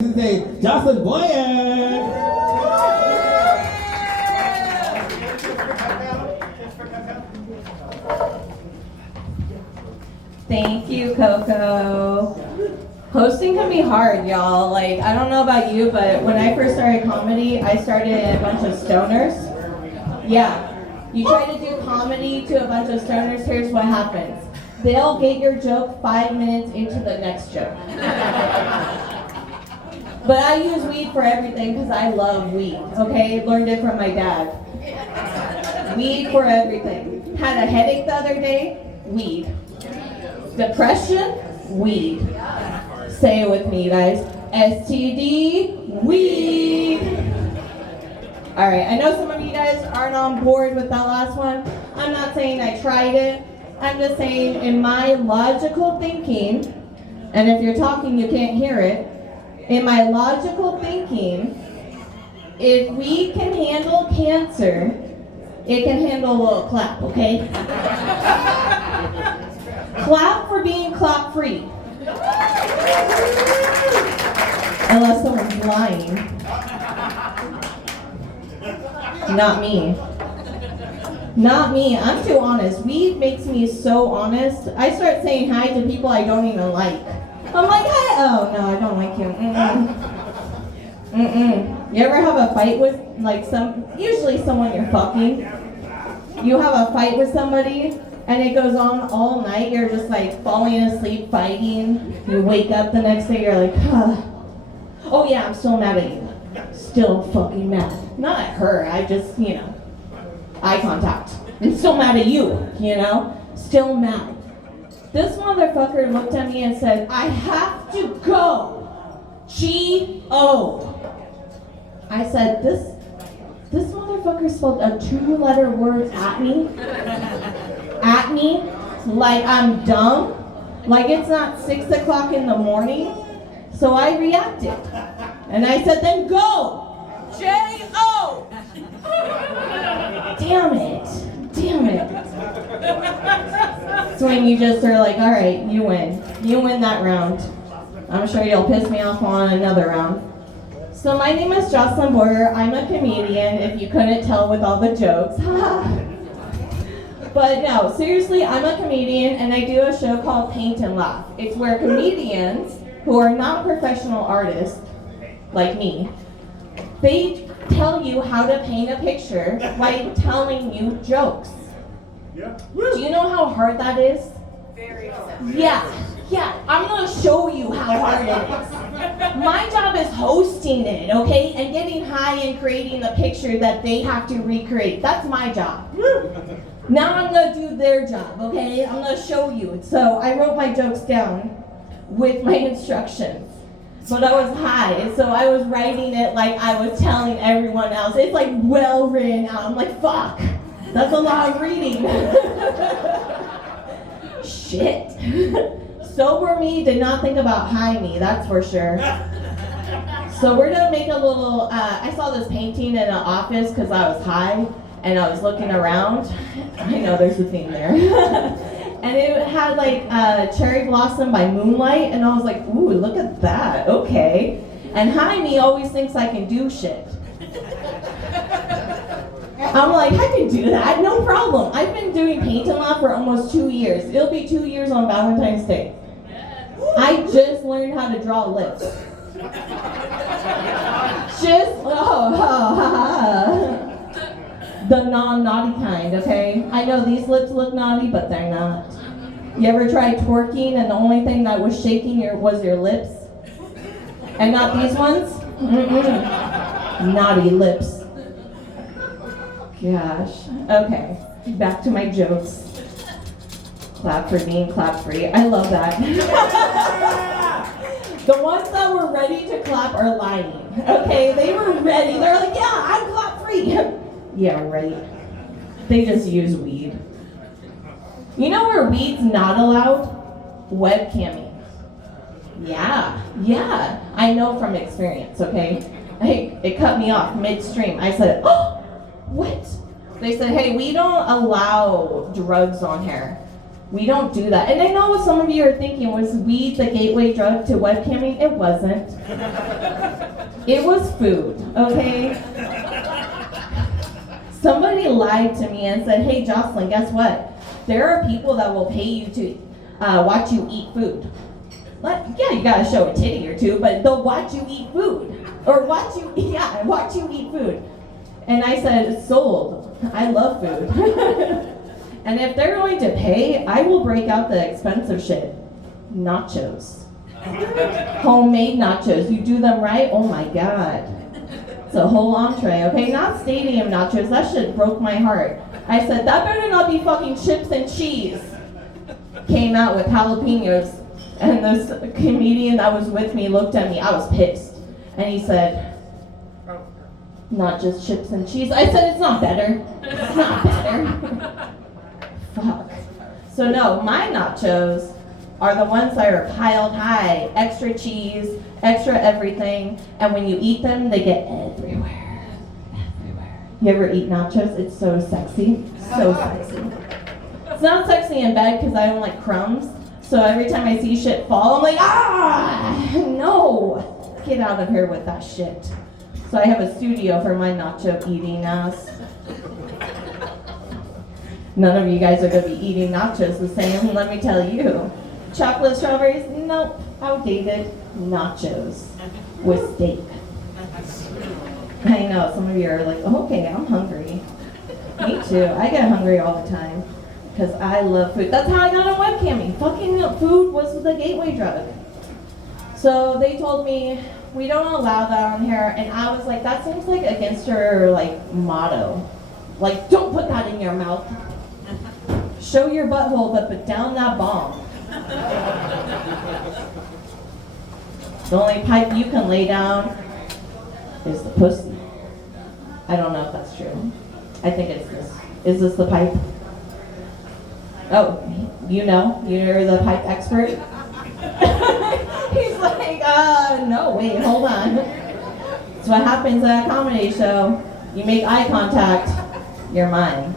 Say Jocelyn Boyer. Thank you, Coco. Hosting can be hard, y'all. Like, I don't know about you, but when I first started comedy, I started a bunch of stoners. Yeah. You try to do comedy to a bunch of stoners, here's what happens. They'll get your joke 5 minutes into the next joke. But I use weed for everything because I love weed, okay? Learned it from my dad. Weed for everything. Had a headache the other day? Weed. Depression? Weed. Say it with me, guys. STD? Weed. All right, I know some of you guys aren't on board with that last one. I'm not saying I tried it. I'm just saying in my logical thinking, and if you're talking, you can't hear it. In my logical thinking, if we can handle cancer, it can handle a little clap, okay? Clap for being clap-free. Unless someone's lying. Not me. Not me. I'm too honest. Weed makes me so honest. I start saying hi to people I don't even like. I'm like, hi. Oh, no, I don't like you. You ever have a fight with, like, usually someone you're fucking? You have a fight with somebody, and it goes on all night. You're just, like, falling asleep, fighting. You wake up the next day, you're like, oh, yeah, I'm still mad at you. Still fucking mad. Not at her, I just, eye contact. I'm still mad at you, Still mad. This motherfucker looked at me and said, I have to go. G-O. I said, this motherfucker spelled a 2-letter word at me. At me. Like I'm dumb. Like it's not 6 o'clock in the morning. So I reacted. And I said, then go. J-O. Damn it. So when you just are like, all right, you win. You win that round. I'm sure you'll piss me off on another round. So my name is Jocelyn Boyer. I'm a comedian, if you couldn't tell with all the jokes. But no, seriously, I'm a comedian and I do a show called Paint and Laugh. It's where comedians who are not professional artists, like me, they tell you how to paint a picture by telling you jokes. Do you know how hard that is? Very hard. Yeah, I'm gonna show you how hard it is. My job is hosting it, okay? And getting high and creating the picture that they have to recreate. That's my job. Now I'm gonna do their job, okay? I'm gonna show you. So I wrote my jokes down with my instructions. But I was high, so I was writing it like I was telling everyone else. It's like well written out. I'm like, fuck, that's a lot of reading. Shit. Sober me did not think about high me, that's for sure. So we're gonna make a little, I saw this painting in an office because I was high and I was looking around. I know there's a theme there. And it had like Cherry Blossom by Moonlight, and I was like, ooh, look at that, okay. And high me always thinks I can do shit. I'm like, I can do that, no problem. I've been doing Paint and Laugh for almost 2 years. It'll be 2 years on Valentine's Day. I just learned how to draw lips. The non-naughty kind, okay? I know these lips look naughty, but they're not. You ever tried twerking and the only thing that was shaking was your lips? And not these ones? Naughty lips. Gosh. Okay, back to my jokes. Clap for being clap-free. I love that. The ones that were ready to clap are lying. Okay, they were ready. They're like, yeah, I'm clap-free. Yeah, right. They just use weed. You know where weed's not allowed? Webcamming. Yeah. I know from experience, okay? It cut me off midstream. I said, oh, what? They said, hey, we don't allow drugs on here. We don't do that. And I know what some of you are thinking, was weed the gateway drug to webcamming? It wasn't. It was food, okay? Somebody lied to me and said, hey Jocelyn, guess what? There are people that will pay you to watch you eat food. Like, yeah, you gotta show a titty or two, but they'll watch you eat food. Or watch you eat food. And I said, sold. I love food. And if they're going to pay, I will break out the expensive shit. Nachos. Homemade nachos. You do them right, oh my God. It's a whole entree, okay? Not stadium nachos, that shit broke my heart. I said, that better not be fucking chips and cheese. Came out with jalapenos. And this comedian that was with me looked at me, I was pissed. And he said, not just chips and cheese. I said, it's not better. It's not better. Fuck. So no, my nachos are the ones that are piled high. Extra cheese, extra everything. And when you eat them, they get everywhere. Everywhere. You ever eat nachos? It's so sexy. So sexy. It's not sexy in bed because I don't like crumbs. So every time I see shit fall, I'm like, ah, no. Get out of here with that shit. So I have a studio for my nacho eating ass. None of you guys are going to be eating nachos the same, let me tell you. Chocolate strawberries? Nope. Outdated. Nachos with steak. I know, some of you are like, okay, I'm hungry. Me too. I get hungry all the time because I love food. That's how I got on webcamming. Fucking food was the gateway drug. So they told me, we don't allow that on here, and I was like, that seems like against your like motto. Like, don't put that in your mouth. Show your butthole, but put down that bomb. The only pipe you can lay down is the pussy. I don't know if that's true. I think it's this. Is this the pipe? Oh, you know? You're the pipe expert? He's like, no, wait, hold on. That's what happens at a comedy show. You make eye contact, you're mine.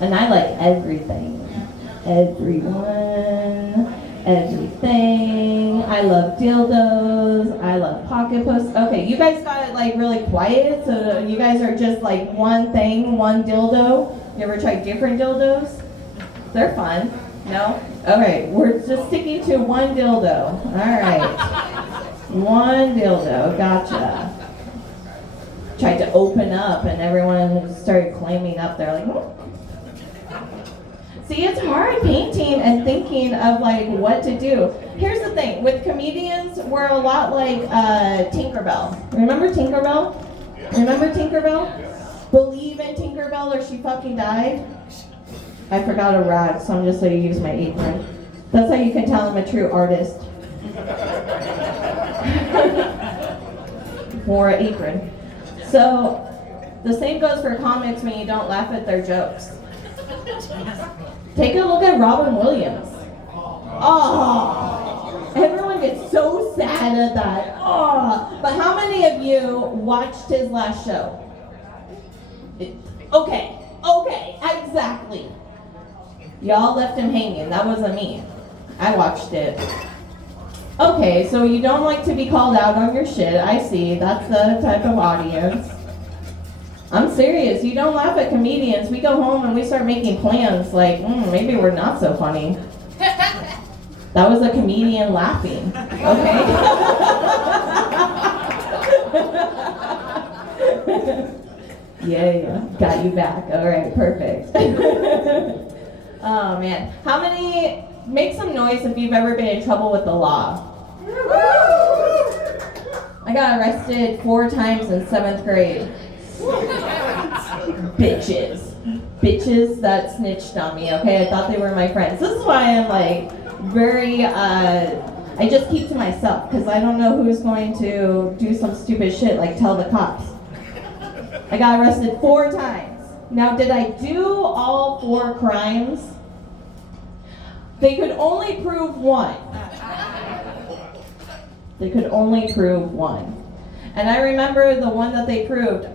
And I like everything. Everyone, everything. I love dildos. I love pocket puss. Okay, you guys got it like really quiet, so you guys are just like one thing, one dildo. You ever tried different dildos? They're fun. No? Okay, we're just sticking to one dildo. All right. One dildo, gotcha. Tried to open up and everyone started clamming up. They're like, hmm. See, it's hard painting and thinking of like what to do. Here's the thing, with comedians, we're a lot like Tinkerbell. Remember Tinkerbell? Remember Tinkerbell? Believe in Tinkerbell or she fucking died? I forgot a rag, so I'm just going to use my apron. That's how you can tell I'm a true artist. Wore an apron. So, the same goes for comics when you don't laugh at their jokes. Take a look at Robin Williams. Oh, everyone gets so sad at that. Oh, but how many of you watched his last show? Okay, exactly. Y'all left him hanging. That wasn't me. I watched it. Okay, so you don't like to be called out on your shit. I see. That's the type of audience. I'm serious. You don't laugh at comedians. We go home and we start making plans like, maybe we're not so funny. That was a comedian laughing. Okay? Yeah. Got you back. All right, perfect. Oh, man. How many... Make some noise if you've ever been in trouble with the law. I got arrested 4 times in 7th grade. Bitches that snitched on me, okay? I thought they were my friends. This is why I'm like very, I just keep to myself because I don't know who's going to do some stupid shit like tell the cops. I got arrested 4 times. Now, did I do all 4 crimes? They could only prove 1. They could only prove 1. And I remember the one that they proved,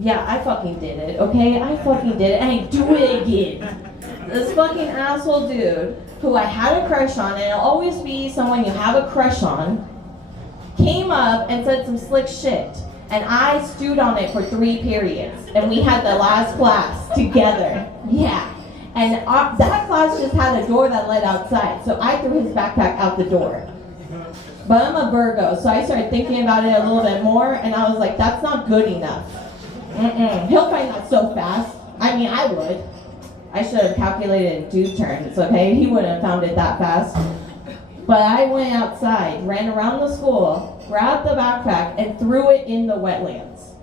Yeah, I fucking did it, okay? I fucking did it, and I do it again. This fucking asshole dude, who I had a crush on, and it'll always be someone you have a crush on, came up and said some slick shit. And I stewed on it for 3 periods. And we had the last class together. Yeah. And that class just had a door that led outside. So I threw his backpack out the door. But I'm a Virgo, so I started thinking about it a little bit more. And I was like, that's not good enough. He'll find that so fast. I mean, I would. I should have calculated in 2 turns, okay? He wouldn't have found it that fast. But I went outside, ran around the school, grabbed the backpack, and threw it in the wetlands.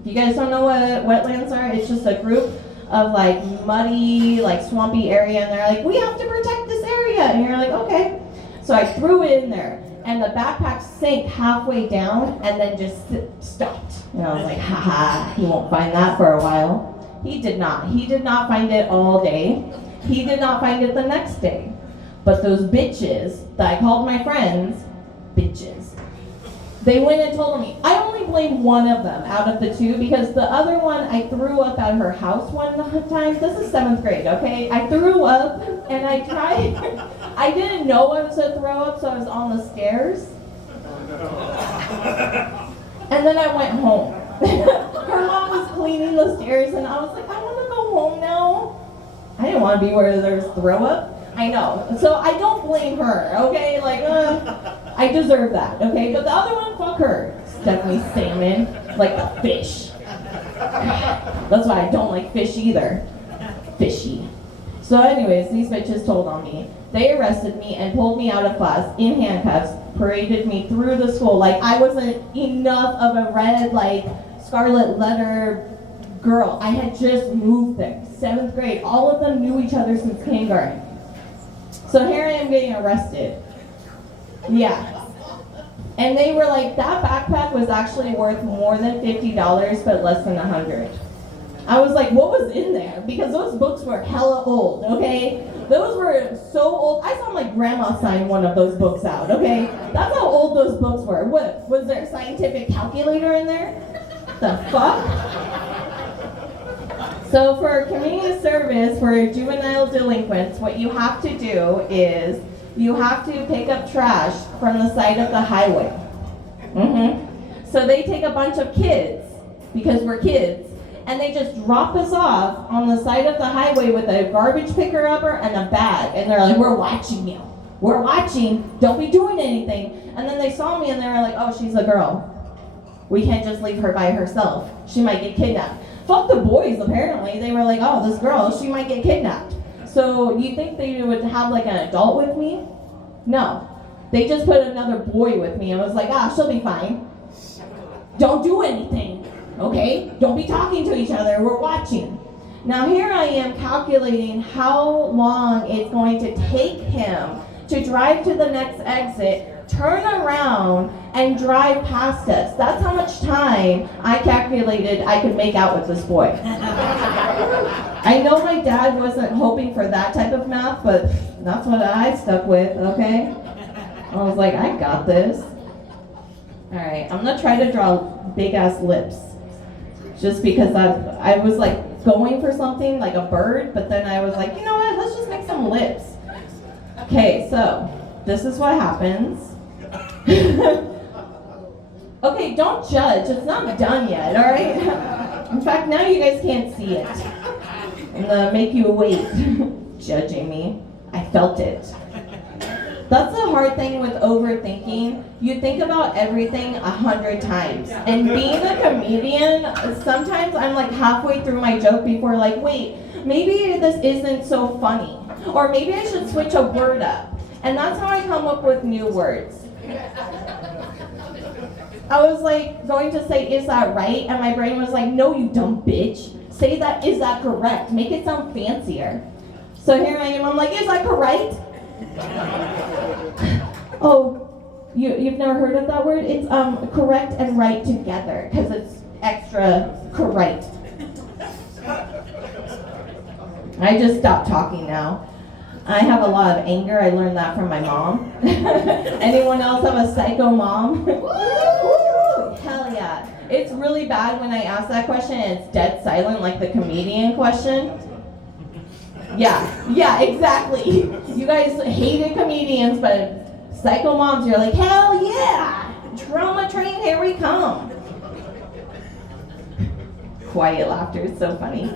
If you guys don't know what wetlands are, it's just a group of like muddy, like swampy area, and they're like, we have to protect this area. And you're like, okay. So I threw it in there, and the backpack sank halfway down and then just stopped. And I was like, haha, he won't find that for a while. He did not. He did not find it all day. He did not find it the next day. But those bitches that I called my friends, bitches, they went and told me. I only blame one of them out of the 2 because the other one I threw up at her house one time. This is 7th grade, okay? I threw up and I tried. I didn't know I was going to throw up, so I was on the stairs. And then I went home. Her mom was cleaning the stairs and I was like, I want to go home now. I didn't want to be where there's throw up. I know. So I don't blame her, okay? Like, I deserve that, okay? But the other one, fuck her. Stephanie Salmon, like the fish. That's why I don't like fish either. Fishy. So anyways, these bitches told on me. They arrested me and pulled me out of class in handcuffs, paraded me through the school like I wasn't enough of a red, like, scarlet letter girl. I had just moved there. 7th grade. All of them knew each other since kindergarten. So here I am getting arrested. Yeah. And they were like, that backpack was actually worth more than $50, but less than $100. I was like, what was in there? Because those books were hella old, okay? Those were so old. I saw my grandma sign one of those books out, okay? That's how old those books were. What, was there a scientific calculator in there? The fuck? So for community service for juvenile delinquents, what you have to do is you have to pick up trash from the side of the highway. So they take a bunch of kids, because we're kids, and they just drop us off on the side of the highway with a garbage picker upper and a bag. And they're like, we're watching you. We're watching. Don't be doing anything. And then they saw me and they were like, oh, she's a girl. We can't just leave her by herself. She might get kidnapped. Fuck the boys, apparently. They were like, oh, this girl, she might get kidnapped. So you think they would have like an adult with me? No. They just put another boy with me and was like, she'll be fine. Don't do anything, okay? Don't be talking to each other. We're watching. Now here I am calculating how long it's going to take him to drive to the next exit, turn around, and drive past us. That's how much time I calculated I could make out with this boy. I know my dad wasn't hoping for that type of math, but that's what I stuck with, okay? I was like, I got this. All right, I'm gonna try to draw big ass lips. Just because I was like going for something like a bird, but then I was like, you know what, let's just make some lips. Okay, so this is what happens. Okay, don't judge, it's not done yet, all right? In fact, now you guys can't see it. I'm gonna make you wait, judging me. I felt it. That's the hard thing with overthinking. You think about everything 100 times. And being a comedian, sometimes I'm like halfway through my joke before like, wait, maybe this isn't so funny. Or maybe I should switch a word up. And that's how I come up with new words. I was like going to say, is that right? And my brain was like, no, you dumb bitch. Say that, is that correct? Make it sound fancier. So here I am, I'm like, is that correct? Oh, you've never heard of that word? It's correct and right together, because it's extra correct. I just stopped talking now. I have a lot of anger. I learned that from my mom. Anyone else have a psycho mom? Hell yeah. It's really bad when I ask that question and it's dead silent, like the comedian question. Yeah, exactly. You guys hated comedians, but psycho moms, you're like, hell yeah! Trauma train, here we come. Quiet laughter is so funny.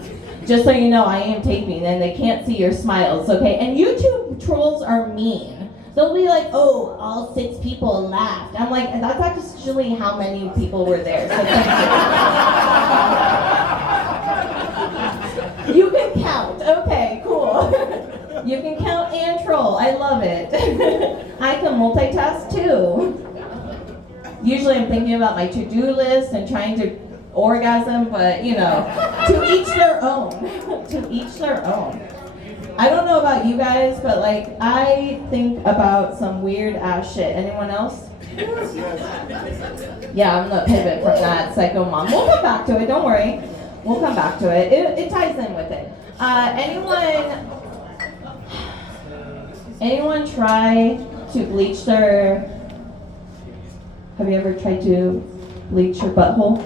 Just so you know, I am taping and they can't see your smiles, okay? And YouTube trolls are mean. They'll be like, oh, all 6 people laughed. I'm like, that's actually how many people were there. So thank you. You can count. Okay, cool. You can count and troll. I love it. I can multitask too. Usually I'm thinking about my to-do list and trying to orgasm, but you know, to each their own. To each their own. I don't know about you guys, but like I think about some weird ass shit. Anyone else? Yeah, I'm gonna pivot from that psycho mom. We'll come back to it, don't worry. We'll come back to it. It ties in with it. Anyone try to bleach their, have you ever tried to bleach your butthole?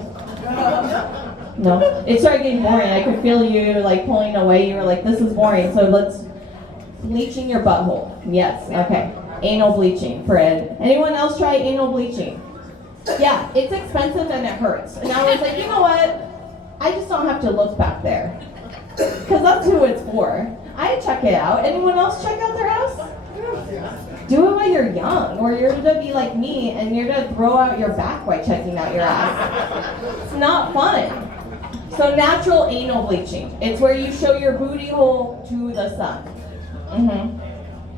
No? It started getting boring. I could feel you like pulling away. You were like, this is boring, so let's, bleaching your butthole. Yes, okay. Anal bleaching, Fred. Anyone else try anal bleaching? Yeah, it's expensive and it hurts. And I was like, you know what? I just don't have to look back there. Because that's who it's for. I check it out. Anyone else check out their ass? Do it while you're young, or you're gonna be like me and you're gonna throw out your back while checking out your ass. It's not fun. So natural anal bleaching. It's where you show your booty hole to the sun.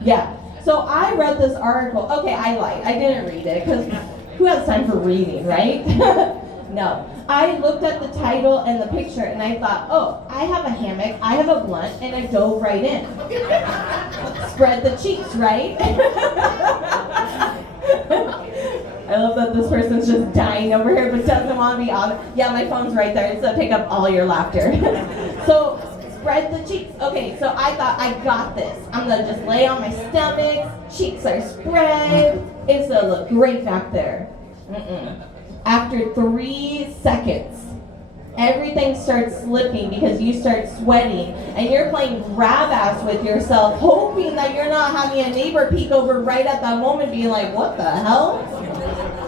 Yeah. So I read this article. Okay, I lied. I didn't read it because who has time for reading, right? No. I looked at the title and the picture and I thought, oh, I have a hammock, I have a blunt, and I dove right in. Spread the cheeks, right? I love that this person's just dying over here but doesn't want to be on. Yeah, my phone's right there. It's to pick up all your laughter. So, spread the cheeks. Okay, so I thought, I got this. I'm going to just lay on my stomach. Cheeks are spread. It's going to look great back there. After 3 seconds, everything starts slipping because you start sweating and you're playing grab ass with yourself, hoping that you're not having a neighbor peek over right at that moment being like, what the hell?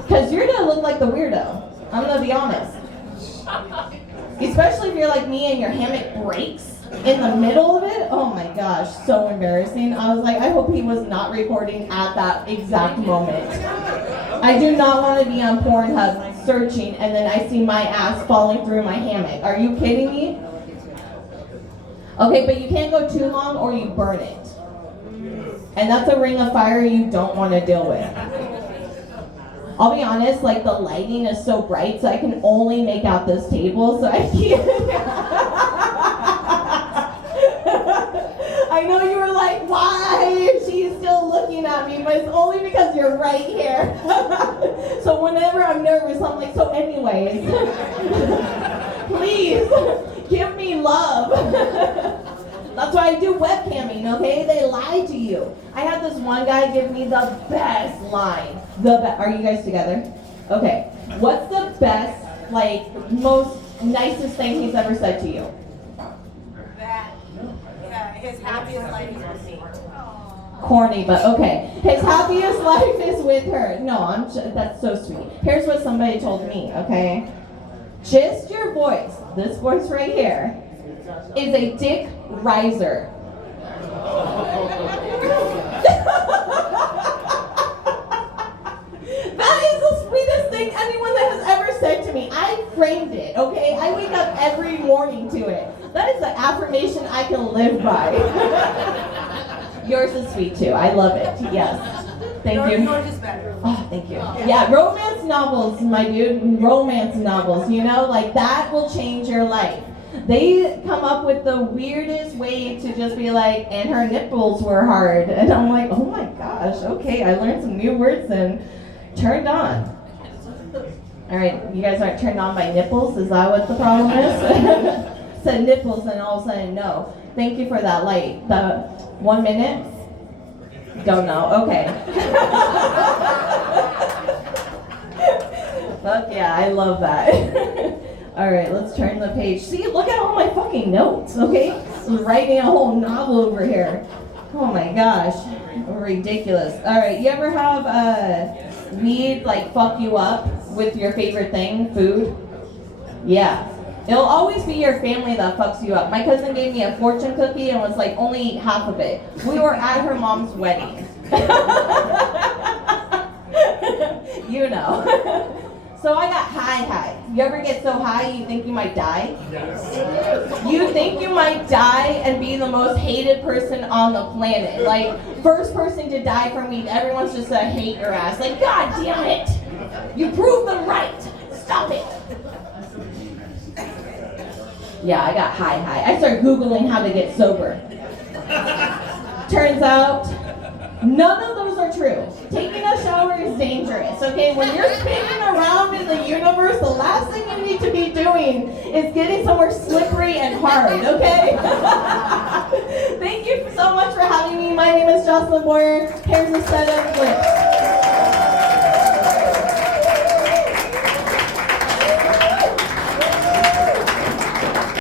Because you're gonna look like the weirdo. I'm gonna be honest. Especially if you're like me and your hammock breaks in the middle of it. Oh my gosh, so embarrassing. I was like, I hope he was not recording at that exact moment. I do not want to be on Pornhub searching and then I see my ass falling through my hammock. Are you kidding me? Okay, but you can't go too long or you burn it. And that's a ring of fire you don't want to deal with. I'll be honest, like the lighting is so bright so I can only make out this table, so I can't. I know you were like, why is she still looking at me? But it's only because you're right here. So whenever I'm nervous, I'm like, so anyways, please give me love. That's why I do webcamming, okay? They lie to you. I had this one guy give me the best line. Are you guys together? Okay. What's the best, like, most nicest thing he's ever said to you? His happiest life is with me. Corny, but okay. His happiest life is with her. No, that's so sweet. Here's what somebody told me, okay? Just your voice, this voice right here, is a dick riser. That is the sweetest thing anyone that has ever said to me. I framed it, okay? I wake up every morning to it. That is an affirmation I can live by. Yours is sweet too. I love it. Yes. Thank you. Yours is better. Oh, thank you. Yeah, romance novels, my dude. Romance novels, you know, like that will change your life. They come up with the weirdest way to just be like, and her nipples were hard. And I'm like, oh my gosh, okay, I learned some new words and turned on. All right, you guys aren't turned on by nipples? Is that what the problem is? Said nipples and all of a sudden no. Thank you for that light. The 1 minute? Don't know. Okay. Fuck yeah. Yeah, I love that. All right, let's turn the page. See, look at all my fucking notes, okay? I'm writing a whole novel over here. Oh my gosh, ridiculous. All right, you ever have weed like fuck you up with your favorite thing, food? Yeah. It'll always be your family that fucks you up. My cousin gave me a fortune cookie and was like, only eat half of it. We were at her mom's wedding. You know. So I got high. You ever get so high you think you might die? Yes. You think you might die and be the most hated person on the planet. Like, first person to die from weed, everyone's just gonna hate your ass. Like, God damn it! You proved them right! Stop it! Yeah, I got high. I started Googling how to get sober. Turns out, none of those are true. Taking a shower is dangerous, okay? When you're spinning around in the universe, the last thing you need to be doing is getting somewhere slippery and hard, okay? Thank you so much for having me. My name is Jocelyn Boyer. Here's a set of